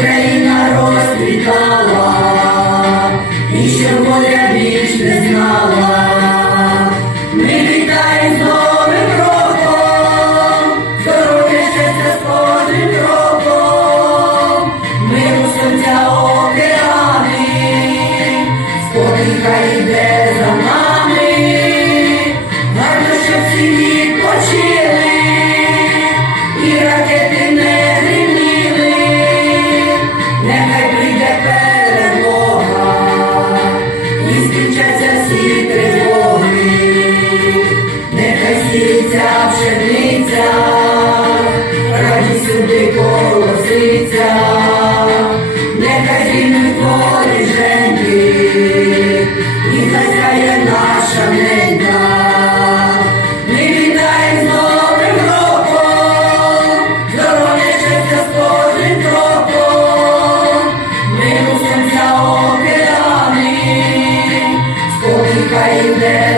щоб країна розквітала, і щоб воля більш не знала. Ми вітаємо з новим роком, здоров'я щастя з кожним кроком, миру сонця океани, спокій йде за нами, і скінчаться всі тривоги, нехай сіється пшениця, радість сюди колоситься, нехай зійнуть коліженьки, baby.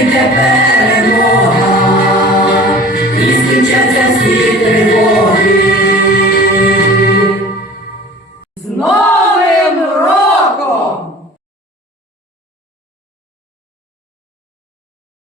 Take back.